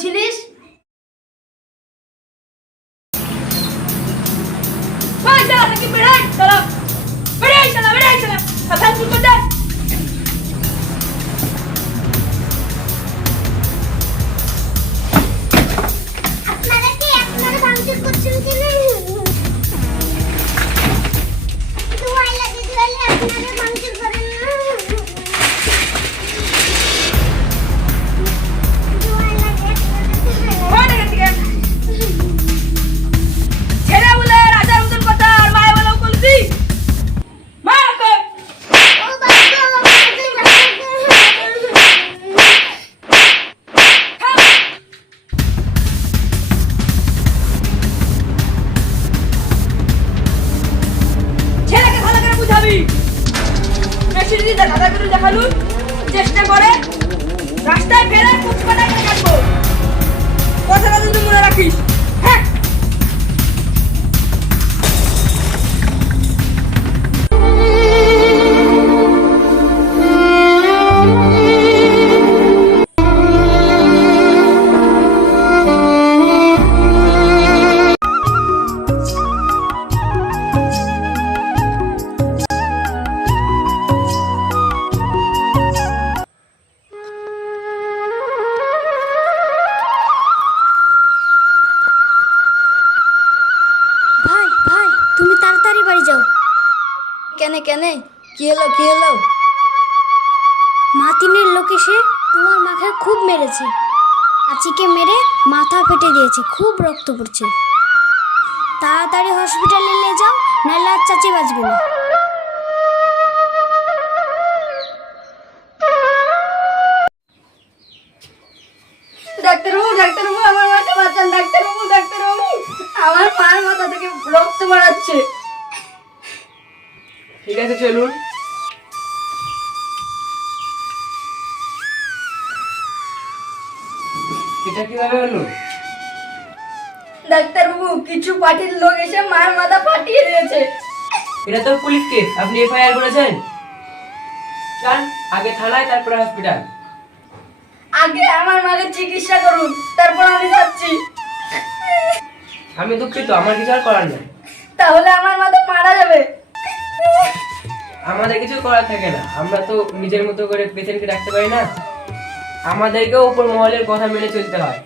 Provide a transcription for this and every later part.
বলছিলিস? চেষ্টা করে রাস্তায় ফেলে ফুটপাতে কাটবো। কথাটা কিন্তু মনে রাখিস। হ্যাঁ কেনে কি হলো? মাতিনের লোক এসে তোমার মাকে খুব মেরেছে, চাচিকে মেরে মাথা ফেটে দিয়েছে, খুব রক্ত পড়ছে। তাড়াতাড়ি হসপিটালে নিয়ে যাও, নাহলে আর চাচি বাঁচবে না। ডাক্তারবাবু আমার মাকে বাঁচান। ডাক্তারবাবু আমার মায়ের মাথা থেকে রক্ত বেরাচ্ছে। ঠিক আছে চলুন। এটা কিভাবে হলো? ডাক্তারবাবু কিছু পার্টির লোক এসে মায়ের মাথা ফাটিয়ে দিয়েছে। এটা তো পুলিশ কেস, আপনি এফআইআর করেছেন? যান আগে থানায়, তারপরে হসপিটাল। আগে আমার মাকে চিকিৎসা করুন, তারপর আমি যাচ্ছি। আমি দুঃখিত, আমার কিছু আর করার নেই। তাহলে আমার মা তো মারা যাবে। আমাদের কিছু করার থাকে না, আমরা তো নিজের মতো করে পেশেন্টকে রাখতে পারি না, আমাদেরকেও উপর মহলের কথা মেনে চলতে হয়।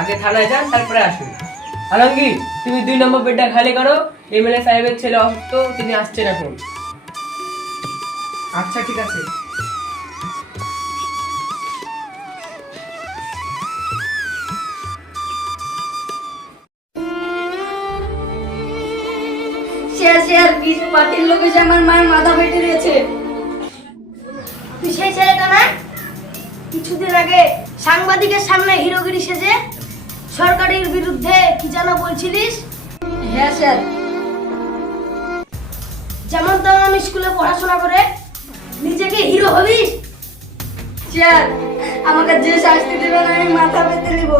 আগে থানায় যান, তারপরে আসুন। আলমগীর, তুমি 2 নম্বর বেডটা খালি করো, এমএলএ সাহেবের ছেলে অসুস্থ, তিনি আসছেন এখন। আচ্ছা ঠিক আছে। শেয়ার কিছু পার্টির লোক এসে আমার মায়ের মাথা ফেটে দিয়েছে। তুই সেই ছেলেটা না, কিছুদিন আগে সাংবাদিকের সামনে হিরোগিরি সেজে সরকারের বিরুদ্ধে কি যেন বলছিলিস? হ্যাঁ স্যার। যেমন তেমন স্কুলে পড়াশোনা করে নিজেকে হিরো হবিস? স্যার আমাকে যে শাস্তি দেবেন আমি মাথা পেতে নিব,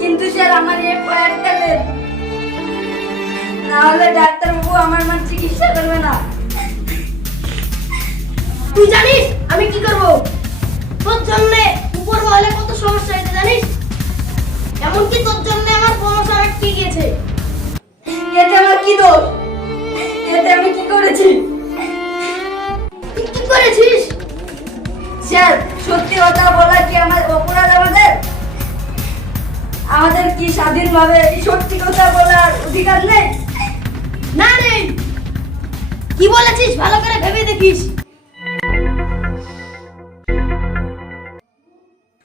কিন্তু স্যার আমার এফআইআর দেন, নাহলে ডাক্তারবাবু আমার মার চিকিৎসা করবে না। তুই জানিস আমি কি করব? তোর জন্য উপর মহলে কত সমস্যা হয়েছে জানিস? এমনকি তোর জন্য আমার প্রমোশন আটকে গিয়েছে। এতে আমার কি দোষ? এতে আমি কি করেছি? তুই কি করেছিস? স্যার সত্যি কথা বলা কি আমার অপরাধ? আমাদের কি স্বাধীনভাবে সত্যি কথা বলার অধিকার নেই? না নেই। কি বলেছিস ভালো করে ভেবে দেখিস।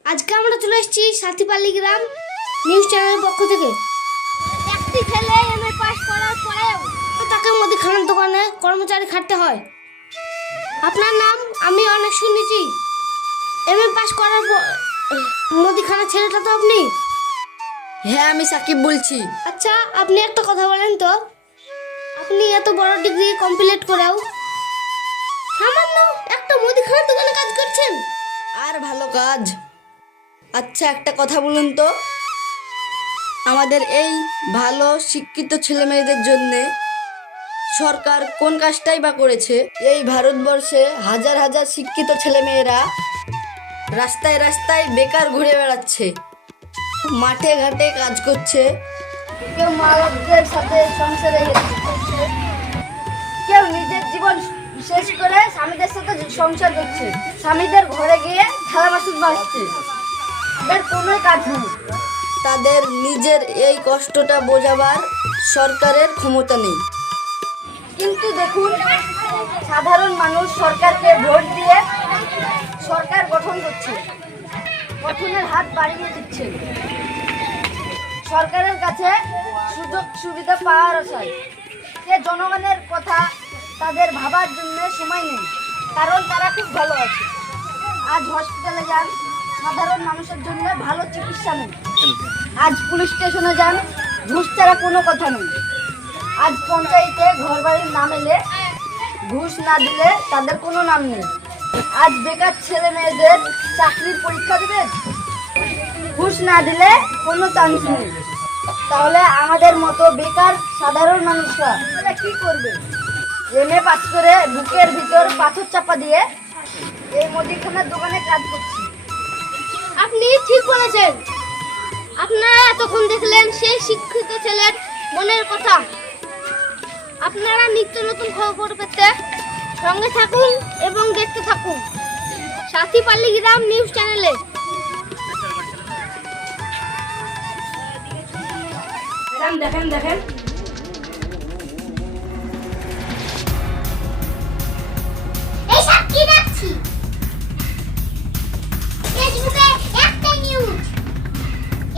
আজকে আমরা চলে এসেছি সাথীপাল্লি গ্রাম নিউজ চ্যানেলের পক্ষ থেকে। একটি ছেলে এমএ পাস করার পরেও তাকে মুদিখানার দোকানে কর্মচারী খাটতে হয়। আপনার নাম আমি অনেক শুনেছি। এমএ পাস করার পর মুদিখানা ছেলেটা তো আপনি? হ্যাঁ আমি সাকিব বলছি। আচ্ছা আপনি একটা কথা বলেন তো, আপনি এত বড় ডিগ্রি কমপ্লিট করেও সামান্য একটা মুদিখানার দোকানে কাজ করছেন? আর ভালো কাজ। আচ্ছা একটা কথা বলুন তো, আমাদের এই ভালো শিক্ষিত ছেলে মেয়েদের জন্যে সরকার কোন কাজটাই বা করেছে? এই ভারতবর্ষে হাজার হাজার শিক্ষিত ছেলে মেয়েরা রাস্তায় রাস্তায় বেকার ঘুরে বেড়াচ্ছে, মাঠে ঘাটে কাজ করছে, কেউ মালকদের সাথে সংসারে করছে, কেউ নিজের জীবন শেষ করে স্বামীদের সাথে সংসার করছে, স্বামীদের ঘরে গিয়ে থালা বাসন মাজছে, এদের কোনো কাজ নেই। তাদের নিজের এই কষ্টটা বোঝাবার সরকারের ক্ষমতা নেই। কিন্তু দেখুন, সাধারণ মানুষ সরকারকে ভোট দিয়ে সরকার গঠন করছে, গঠনের হাত বাড়িয়ে দিচ্ছে। সরকারের কাছে সুযোগ সুবিধা পাওয়ার আশায় সে জনগণের কথা তাদের ভাবার জন্য সময় নেই, কারণ তারা খুব ভালো আছে। আজ হসপিটালে যান, সাধারণ মানুষের জন্য ভালো চিকিৎসা নেই। আজ পুলিশ স্টেশনে যান, ঘুষ ছাড়া কোনো কথা নেই। আজ পঞ্চায়েতে ঘর বাড়ির নাম এলে ঘুষ না দিলে তাদের কোনো নাম নেই। আজ বেকার ছেলে মেয়েদের চাকরির পরীক্ষা দিবেন, ঘুষ না দিলে কোনো চান্স নেই। তাহলে আমাদের মতো বেকার সাধারণ মানুষরা কি করবে? এমএ পাস করে বুকের ভিতর পাথর চাপা দিয়ে এই মুদিখানার দোকানে কাজ করছি। আপনি ঠিক বলেছেন। আপনারা এতক্ষণ দেখলেন সেই শিক্ষিত ছেলের মনের কথা। আপনারা নিত্য নতুন খবর পেতে সঙ্গে থাকুন এবং দেখতে থাকুন সাথীপাল্লি গ্রাম নিউজ চ্যানেলে। দেখেন দেখেন এইসব কি দেখছি? ফেসবুকে একটাই নিউজ।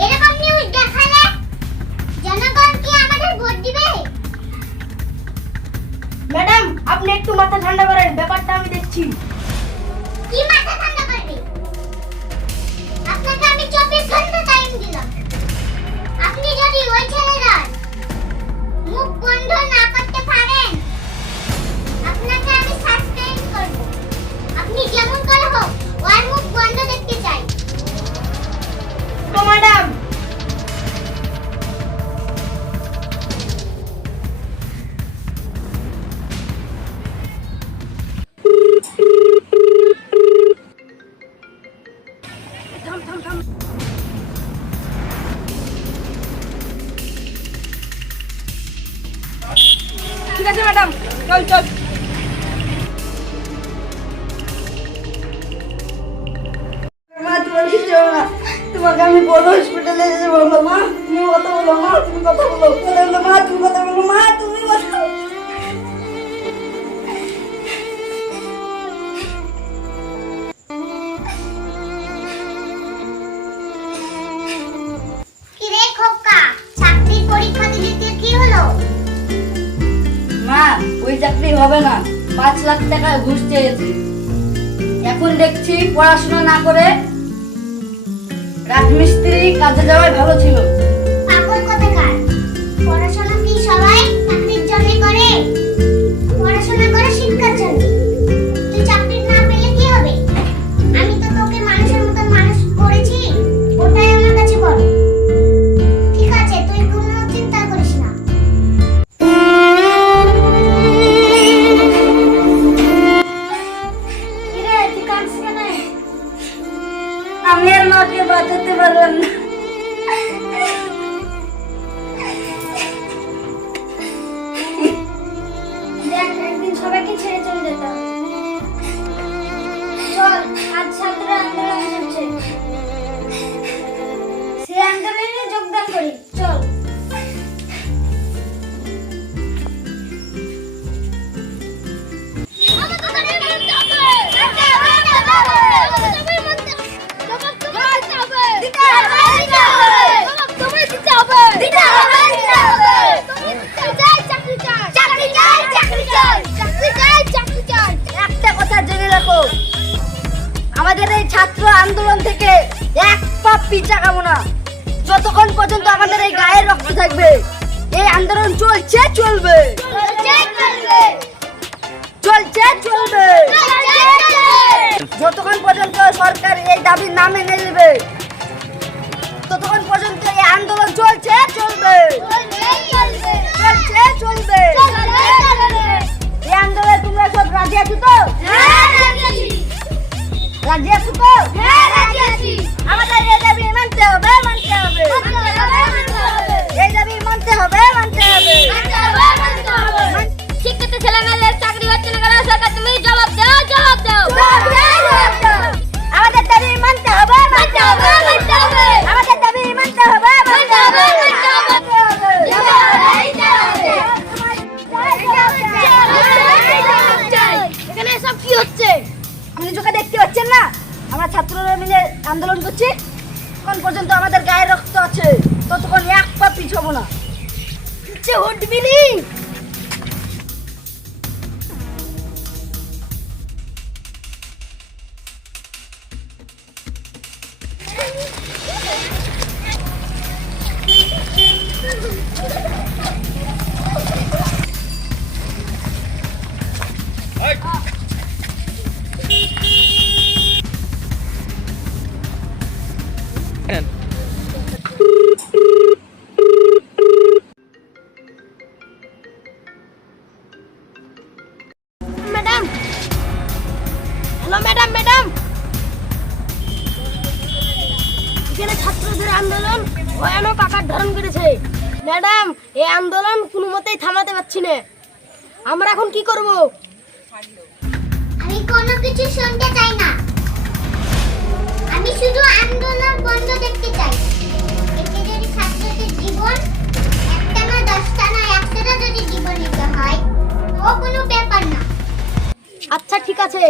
এরকম নিউজ দেখালে জনগণ কি আমাদের ভোট দিবে? ম্যাডাম, আপনি একটু মাথা ঠান্ডা করেন, ব্যাপারটা আমি দেখছি। কি মাথা ঠান্ডা করবে? আপনাকে আমি 24 ঘন্টা টাইম দিলাম। আপনি যদি ওই ছেলেটার মুখ বন্ধ না করতে পারেন, আপনাকে আমি সাসপেন্ড করব। আপনি যেমন করে হোক ওর মুখ বন্ধ দেখতে চাই। তো ম্যাডাম, ঠিক আছে ম্যাডাম, চল চল। মা, তোমার কিছু হবে না। তোমাকে আমি বড় হসপিটালে যেতে বলবো। মা, তুমি কথা বলো। মা, তুমি কথা বলো। মা, তুমি কথা বলো। মা, তুমি কথা বলো। কিরে খোকা, চাকরির পরীক্ষা দিতে কি হলো? মা, ওই চাকরি হবে না, 5 লাখ টাকা ঘুষ চেয়েছি। এখন দেখছি পড়াশোনা না করে রাজমিস্ত্রি কাজে যাওয়াই ভালো ছিল। পাগল কোথাকার! পড়াশোনা কি সবাই চাকরির জন্য করে? পড়াশোনা করে শিক্ষার জন্য। তুই চাকরি না পেলে কি হবে? আমি তো তোকে মানুষের মতো মানুষ করেছি, ওটাই আমার কাছে বড়। ঠিক আছে, তুই কোনো চিন্তা করিস না। কিরে, তুই কাঁদছিস কেন? আমি আর মাকে বাঁচাতে পারলাম না। দেখ, একদিন সবাইকে ছেড়ে চলে যেতে হবে। চল, আজ ছাত্র আন্দোলন চলছে, সেই আন্দোলনে যোগদান করি। চল। একটা কথা জেনে রাখো, আমাদের এই ছাত্র আন্দোলন থেকে এক পা পিছা খাবো না যতক্ষণ পর্যন্ত আমাদের এই গায়ের রক্ত থাকবে। এই আন্দোলন চলছে, চলবে, চলছে, চলবে, যতক্ষণ পর্যন্ত সরকার এই দাবি না মেনে নেবে ততক্ষণ পর্যন্ত এই আন্দোলন চলছে, চলবে, চলছে, চলবে। এই আন্দোলনে তোমরা সব রাজি আছো তো? রাজি আছো তো? আন্দোলন করছি, তখন পর্যন্ত আমাদের গায়ে রক্ত আছে, ততক্ষণ এক পা পিছাবো না। যে উঠবি নি। ম্যাডাম, হ্যালো ম্যাডাম, ম্যাডাম, এখানে ছাত্রদের আন্দোলন ভয়ানক আকার ধারণ করেছে। ম্যাডাম, এই আন্দোলন কোনো মতেই থামাতে পারছি না। আমরা এখন কি করব? আমি কোনো কিছু শুনতে চাই না। আমি শুধু আন্দোলন বন্ধ দেখতে চাই। এতে যদি ছাত্রদের জীবন একটা না 10টা না 100টা যদি জীবন নিতে হয়, ও কোনো ব্যাপার না। আচ্ছা ঠিক আছে,